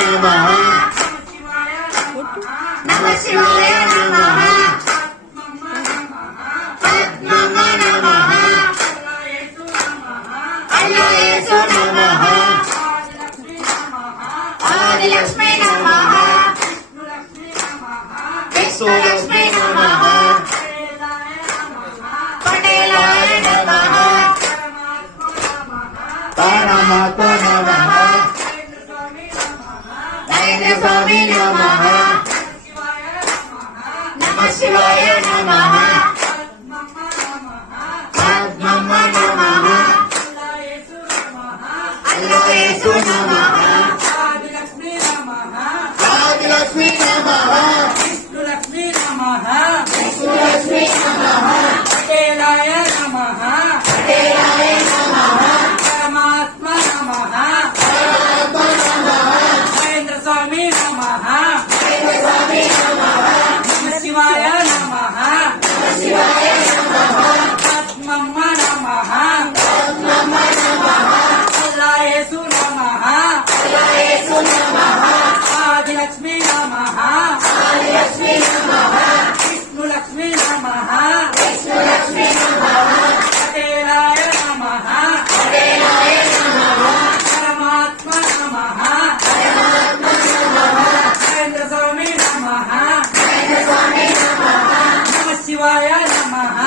नमः नमः शिवाय नमः पद्मम नमः अल्लायेसु नमः आदिलक्ष्मी नमः विष्णुलक्ष्मी नमः पटेलाय नमः परमात्मा नमः नरेंद्र स्वामी नमः नमः शिवाय नमः पद्मम नमः अल्लायेसु नमः आदिलक्ष्मी नमः विष्णुलक्ष्मी नमः विष्णुलक्ष्मी नमः पटेलाय नमः परमात्मा नमः नरेंद्र स्वामी नमः नमः शिवाय नमः पद्मम नमः अल्लायेसु नमः आदिलक्ष्मी नमः विष्णुलक्ष्मी नमः पटेलाय नमः परमात्मा नमः नरेंद्र स्वामी नमः नमः शिवाय नमः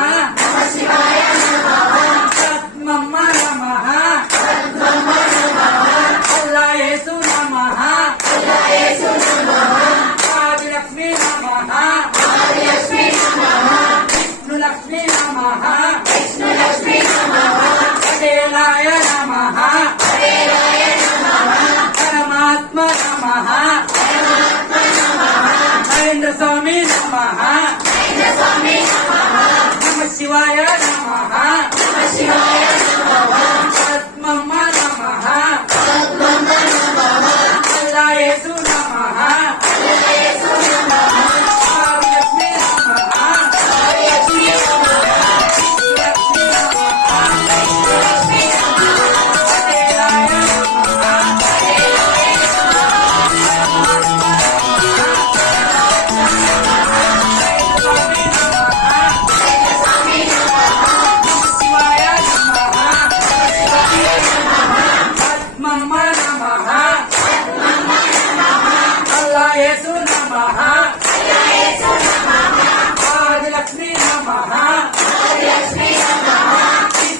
पद्मम नमः अल्लायेसु नमः आदिलक्ष्मी नमः विष्णुलक्ष्मी नमः पटेलाय नमः परमात्मा नमः नरेंद्र स्वामी नमः नमः शिवाय नमः पद्मम नमः अल्लायेसु नमः आदिलक्ष्मी नमः अल्लायेसु नमः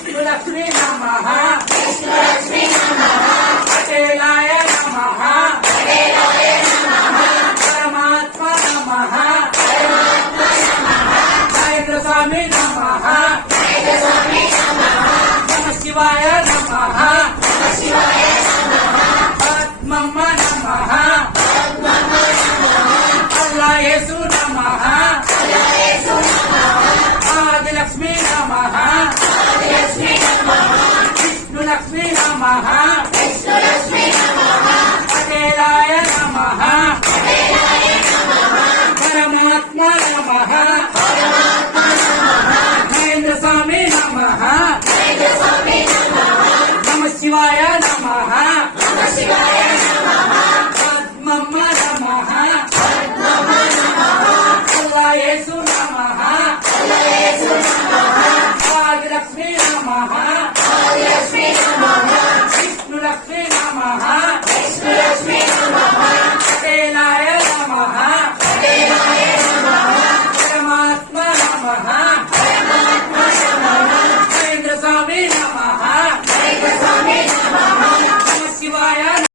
आदिलक्ष्मी नमः विष्णुलक्ष्मी नमः पटेलाय नमः परमात्मा नमः नरेंद्र स्वामी नमः नमः शिवाय नमः पद्मम नमः अल्लायेसु नमः आदिलक्ष्मी नमः विष्णुलक्ष्मी नमः पटेलाय नमः परमात्मा नमः नरेंद्र स्वामी नमः नमः शिवाय नमः